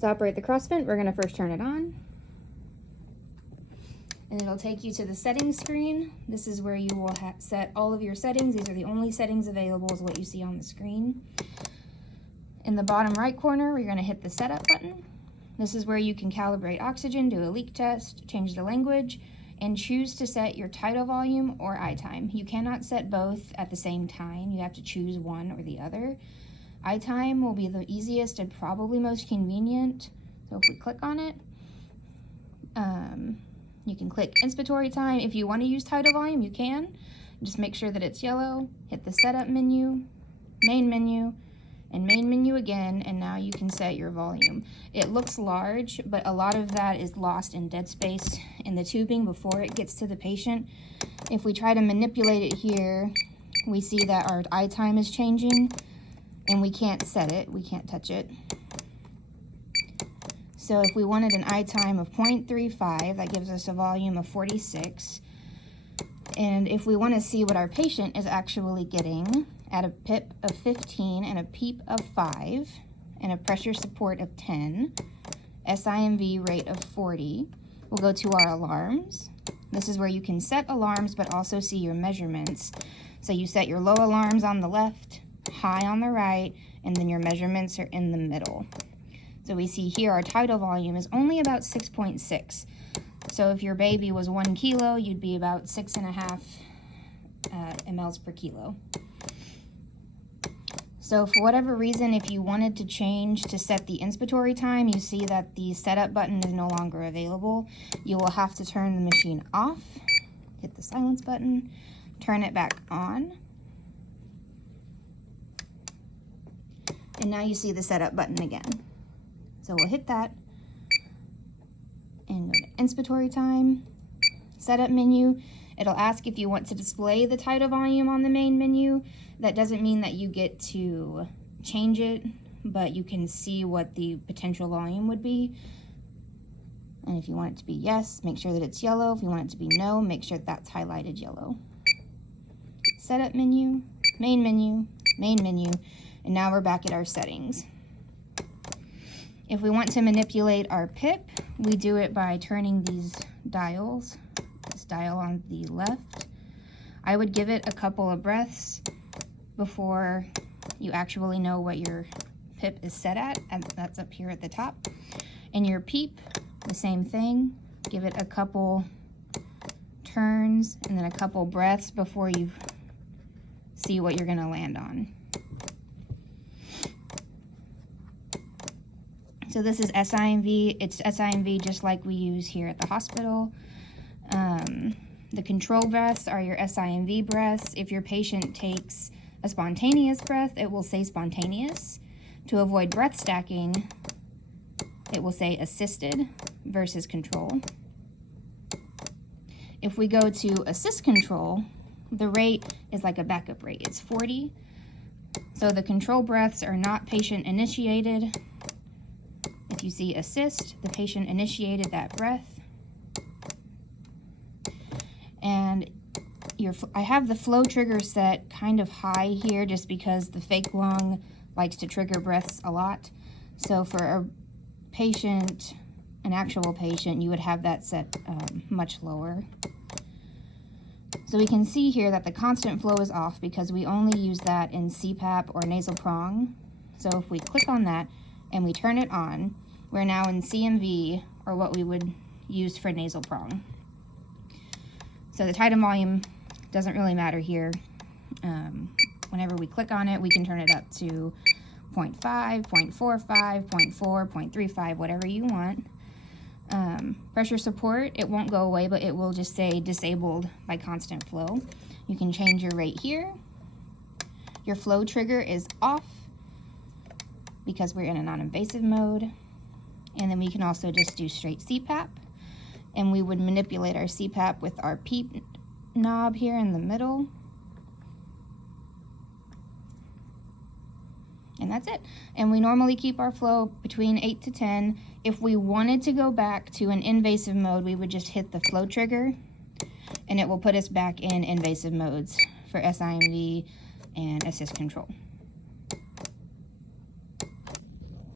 To operate the Crossvent, we're going to first turn it on. And it'll take you to the settings screen. This is where you will set all of your settings. These are the only settings available, is what you see on the screen. In the bottom right corner, we're going to hit the setup button. This is where you can calibrate oxygen, do a leak test, change the language, and choose to set your tidal volume or eye time. You cannot set both at the same time. You have to choose one or the other. Eye time will be the easiest and probably most convenient. So if we click on it, you can click inspiratory time. If you want to use tidal volume, you can. Just make sure that it's yellow. Hit the setup menu, main menu, and main menu again, and now you can set your volume. It looks large, but a lot of that is lost in dead space in the tubing before it gets to the patient. If we try to manipulate it here, we see that our eye time is changing, and we can't set it, we can't touch it. So if we wanted an eye time of 0.35, that gives us a volume of 46. And if we want to see what our patient is actually getting at a PIP of 15 and a PEEP of 5 and a pressure support of 10, SIMV rate of 40, we'll go to our alarms. This is where you can set alarms but also see your measurements. So you set your low alarms on the left, high on the right, and then your measurements are in the middle. So we see here our tidal volume is only about 6.6. So if your baby was 1 kilo, you'd be about 6.5 mLs per kilo. So for whatever reason, if you wanted to change to set the inspiratory time, you see that the setup button is no longer available. You will have to turn the machine off, hit the silence button, turn it back on. And now you see the setup button again. So we'll hit that and go to inspiratory time, setup menu. It'll ask if you want to display the tidal volume on the main menu. That doesn't mean that you get to change it, but you can see what the potential volume would be. And if you want it to be yes, make sure that it's yellow. If you want it to be no, make sure that's highlighted yellow. Setup menu, main menu, main menu, and now we're back at our settings. If we want to manipulate our PIP, we do it by turning these dials, this dial on the left. I would give it a couple of breaths before you actually know what your PIP is set at, and that's up here at the top. And your PEEP, the same thing. Give it a couple turns and then a couple breaths before you see what you're gonna land on. So this is SIMV. It's SIMV just like we use here at the hospital. The control breaths are your SIMV breaths. If your patient takes a spontaneous breath, it will say spontaneous. To avoid breath stacking, it will say assisted versus control. If we go to assist control, the rate is like a backup rate. It's 40. So the control breaths are not patient initiated. If you see assist, the patient initiated that breath. And I have the flow trigger set kind of high here just because the fake lung likes to trigger breaths a lot. So for a patient, an actual patient, you would have that set much lower. So we can see here that the constant flow is off because we only use that in CPAP or nasal prong. So if we click on that and we turn it on, we're now in CMV, or what we would use for nasal prong. So the tidal volume doesn't really matter here. Whenever we click on it, we can turn it up to 0.5, 0.45, 0.4, 0.35, whatever you want. Pressure support, it won't go away, but it will just say disabled by constant flow. You can change your rate here. Your flow trigger is off because we're in a non-invasive mode. And then we can also just do straight CPAP. And we would manipulate our CPAP with our PEEP knob here in the middle. And that's it. And we normally keep our flow between 8 to 10. If we wanted to go back to an invasive mode, we would just hit the flow trigger and it will put us back in invasive modes for SIMV and assist control.